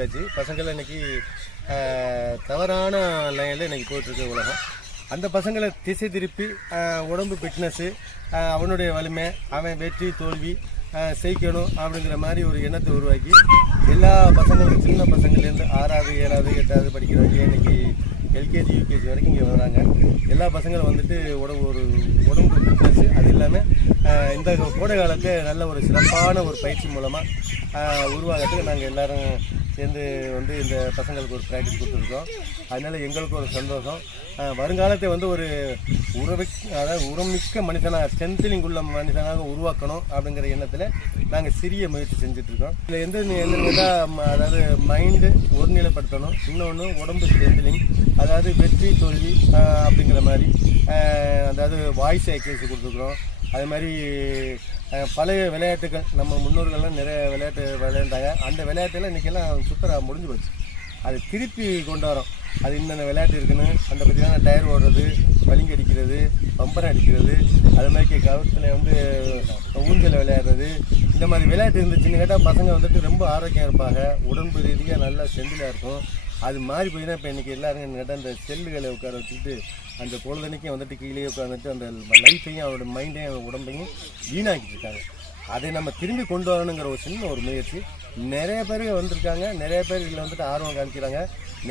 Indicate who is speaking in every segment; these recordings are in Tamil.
Speaker 1: விட்டாச்சு பசங்களை இன்னைக்கு தவறான லைனில் இன்னைக்கு போயிட்டுருக்கு உலகம். அந்த பசங்களை திசை திருப்பி உடம்பு ஃபிட்னஸ்ஸு அவனுடைய வலிமை அவன் வெற்றி தோல்வி ஆஹ், அப்படிங்கிற மாதிரி ஒரு எண்ணத்தை உருவாக்கி எல்லா பசங்களும் சின்ன பசங்கள்லேருந்து ஆறாவது ஏழாவது எட்டாவது படிக்கிறவங்க இன்னைக்கு எல்கேஜி யூகேஜி வரைக்கும் இங்கே வராங்க. எல்லா பசங்களும் வந்துட்டு உடம்பு ஒரு உடம்பு ஃபிட்னஸ்ஸு அது இல்லாமல் இந்த கோடை காலத்தை நல்ல ஒரு சிறப்பான ஒரு பயிற்சி மூலமாக உருவாகிறதுக்கு நாங்கள் எல்லோரும் சேர்ந்து வந்து இந்த பசங்களுக்கு ஒரு ப்ராக்டிஸ் கொடுத்துருக்கோம். அதனால எங்களுக்கு ஒரு சந்தோஷம். வருங்காலத்தை வந்து ஒரு உறவு அதாவது உரமிக்க மனுஷனாக ஸ்ட்ரென்த்லிங் உள்ள மனுஷனாக உருவாக்கணும் அப்படிங்கிற எண்ணத்தில் நாங்கள் சிறிய முயற்சி செஞ்சுட்ருக்கோம். இதில் எந்த என்னன்னு அதாவது மைண்டு ஒருநிலைப்படுத்தணும். இன்னொன்று உடம்பு ஸ்ட்ரென்த்லிங் அதாவது வெற்றி தோல்வி அப்படிங்கிற மாதிரி. அதாவது வாய்ஸ் எக்ஸசைஸ் கொடுத்துருக்குறோம் அது மாதிரி பழைய விளையாட்டுகள். நம்ம முன்னோர்கள்லாம் நிறைய விளையாட்டு விளையாண்டாங்க. அந்த விளையாட்டுலாம் இன்றைக்கெல்லாம் சுத்தராக முடிஞ்சு போச்சு. அது திருப்பி கொண்டு வரோம். அது இன்னென்ன விளையாட்டு இருக்குன்னு அந்த பற்றியான டயர் ஓடுறது வலிங்க அடிக்கிறது பம்பரம் அடிக்கிறது அது மாதிரி கவுத்தில் வந்து ஊஞ்சல் விளையாடுறது இந்த மாதிரி விளையாட்டு இருந்துச்சுன்னு கேட்டால் பசங்க வந்துட்டு ரொம்ப ஆரோக்கியம் இருப்பாங்க. உடம்பு ரீதியாக நல்லா செந்திலாக இருக்கும். அது மாறி போய் தான் இப்போ இன்றைக்கி எல்லாரும் கேட்டால் அந்த செல்லுகளை உட்கார வச்சுக்கிட்டு அந்த பொழுதனைக்கும் வந்துட்டு கீழே உட்காந்துட்டு அந்த லைஃப்பையும் அவரோட மைண்டையும் அவரோட உடம்பையும் வீணாக்கிட்டு இருக்காங்க. அதை நம்ம திரும்பி கொண்டு வரணுங்கிற ஒரு சின்ன ஒரு முயற்சி. நிறைய பேர் வந்திருக்காங்க. நிறைய பேர் இதில் வந்துட்டு ஆர்வம் காமிக்கிறாங்க.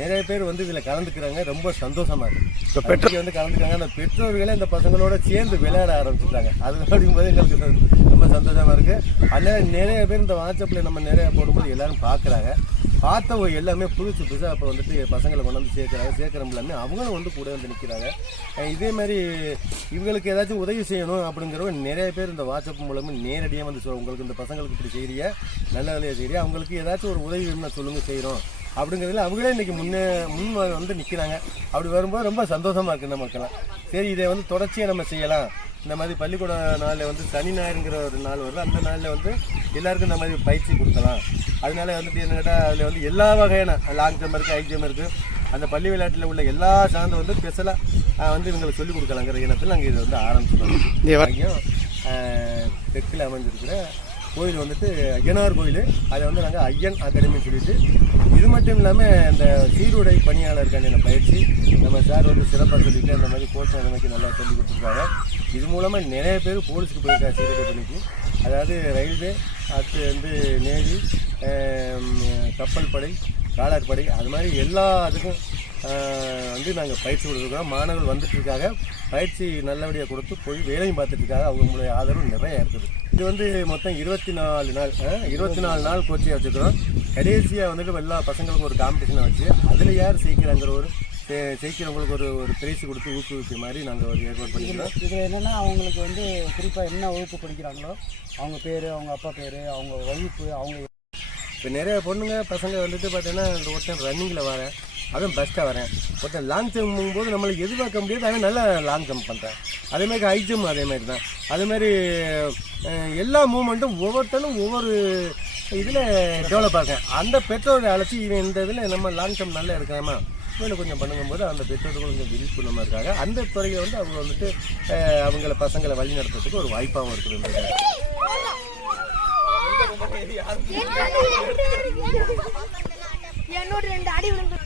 Speaker 1: நிறைய பேர் வந்து இதில் கலந்துக்கிறாங்க. ரொம்ப சந்தோஷமா இருக்கு. இப்போ பெற்றோர் வந்து கலந்துக்கிறாங்க. அந்த பெற்றோர்களே இந்த பசங்களோட சேர்ந்து விளையாட ஆரம்பிச்சிட்டாங்க. அது அப்படிங்கும்போது எங்களுக்கு ரொம்ப சந்தோஷமா இருக்கு. அதனால நிறைய பேர் இந்த வாட்ஸ்அப்பில் நம்ம நிறைய போடும்போது எல்லாரும் பார்க்குறாங்க பார்த்தவங்க எல்லாமே புதுசு புதுசாக இப்போ வந்துட்டு பசங்களை கொண்டு வந்து சேர்க்குறாங்க. சேர்க்குறோம் எல்லாமே அவங்களும் வந்து கூட வந்து நிற்கிறாங்க இதே மாதிரி இவங்களுக்கு ஏதாச்சும் உதவி செய்யணும் அப்படிங்கிறவங்க நிறைய பேர் இந்த வாட்ஸ்அப் மூலமாக நேரடியாக வந்து சொல்லுவாங்க உங்களுக்கு இந்த பசங்களுக்கு இப்படி செய்கிறீங்க நல்ல வேலையாக செய்கிறியா அவங்களுக்கு ஏதாச்சும் ஒரு உதவி வேணும்னா சொல்லுங்கள் செய்கிறோம் அப்படிங்கிறதுல அவங்களே இன்னைக்கு முன்னே முன் வந்து நிற்கிறாங்க அப்படி வரும்போது ரொம்ப சந்தோஷமாக இருக்குது நமக்கெல்லாம் சரி இதை வந்து தொடர்ச்சியாக நம்ம செய்யலாம். இந்த மாதிரி பள்ளிக்கூட நாளில் வந்து சனி ஞாயிறுங்கிற ஒரு நாள் வருது. அந்த நாளில் வந்து எல்லாருக்கும் இந்த மாதிரி பயிற்சி கொடுக்கலாம். அதனால வந்துட்டு என்ன கேட்டால் அதில் வந்து எல்லா வகையான லாங் ஜம்ப் இருக்குது ஹை ஜம்ப் இருக்குது அந்த பள்ளி விளையாட்டில் உள்ள எல்லா சார்ந்த வந்து ஸ்பெஷலாக வந்து இவங்களுக்கு சொல்லிக் கொடுக்கலாங்கிற எண்ணத்தில் நாங்கள் இதை வந்து ஆரம்பிச்சிருக்கோம் தெற்கில் அமைஞ்சிருக்கிற கோயில் வந்துட்டு ஐயனார் கோயில். அதை வந்து நாங்கள் ஐயன் அகாடமின்னு சொல்லிட்டு இது மட்டும் இல்லாமல் இந்த சீருடை பணியாளருக்கான பயிற்சி நம்ம சார் வந்து சிறப்பாக சொல்லிட்டு அந்த மாதிரி கோர்ஸ் அந்த மாதிரி நல்லா சொல்லி கொடுத்துருக்காங்க. இது மூலமாக நிறைய பேர் போலீஸுக்கு போயிருக்காங்க சீருடை பணிக்கு. அதாவது ரயில்வே அடுத்து வந்து நேவி கப்பல் படை காலாட்படை அது மாதிரி எல்லா இதுக்கும் வந்து நாங்கள் பயிற்சி கொடுத்துருக்கோம். மாணவர்கள் வந்துட்டுருக்காங்க. பயிற்சி நல்லபடியாக கொடுத்து போய் வேலையும் பார்த்துட்டு அவங்களுடைய ஆதரவு நிறைய இருக்குது. இது வந்து மொத்தம் இருபத்தி நாலு நாள் இருபத்தி நாலு நாள் கோச்சியாக வச்சுருக்கிறோம். கடைசியாக வந்துட்டு எல்லா பசங்களுக்கும் ஒரு காம்படிஷனை வச்சு அதில் யார் சீக்கிரங்கிற ஒரு ஜெ- ஜெயிக்கிறவங்களுக்கு ஒரு ஒரு பிரைஸ் கொடுத்து ஊக்குவிக்கிற மாதிரி நாங்கள் ஒரு ஏற்பாடு பண்ணிக்கிறோம்.
Speaker 2: இதில் என்னென்னா அவங்களுக்கு வந்து குறிப்பாக என்ன வகுப்பு படிக்கிறாங்களோ அவங்க பேர் அவங்க அப்பா பேர் அவங்க வகுப்பு அவங்க
Speaker 1: இப்போ நிறைய பொண்ணுங்க பசங்க வந்துட்டு பார்த்தீங்கன்னா இந்த ஒருத்தன் ரன்னிங்கில் வரேன். அதுவும் பெஸ்ட்டாக வரேன். ஒருத்தன் லாங் ஜம்ப் போது நம்மளுக்கு எதிர்பார்க்க முடியாது. ஆனால் நல்லா லாங் ஜம்ப் பண்ணுறேன் அதேமாதிரி ஹை ஜம்ப் அதேமாதிரி தான். அதே எல்லா மூமெண்ட்டும் ஒவ்வொருத்தனும் ஒவ்வொரு இதில் டெவலப் ஆகும் அந்த பெற்றோரை அழைச்சி இவன் இந்த இதில் நம்ம லாங் ஜம்ப் நல்லா இருக்காமா? இவனை கொஞ்சம் பண்ணும்போது அந்த பெற்றோர்கள் கொஞ்சம் விழிப்புணர்வாக இருக்காங்க. அந்த துறையில் வந்து அவங்க வந்துட்டு அவங்கள பசங்களை வழி நடத்துறதுக்கு ஒரு வாய்ப்பாகவும் இருக்குது.
Speaker 3: என்னோட ரெண்டு அடி விழுந்து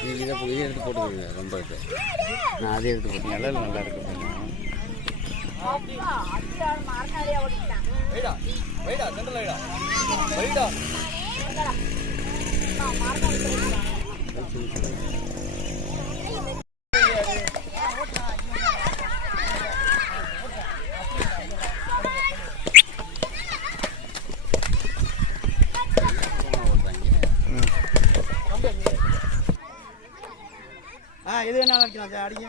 Speaker 4: இது இதை இதை எடுத்து போட்டுக்கோங்க ரொம்ப இது. நான் அதே எடுத்து போட்டேன் நல்லா நல்லா இருக்கு கொஞ்சம்
Speaker 2: ஆ? இது என்ன வைக்கலாம் சார் அடிங்க.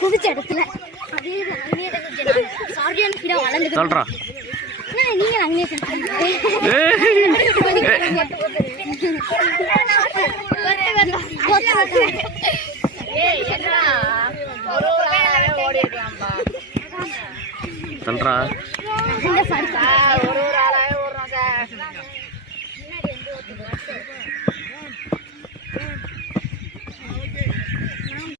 Speaker 3: குதிச்ச இடத்துல கதிரு அங்கேயே குதிச்சு சாரியான ஃபீடா வளர்ந்து
Speaker 4: சொல்றா.
Speaker 3: நீங்க அங்கேயே
Speaker 4: சொல்றா.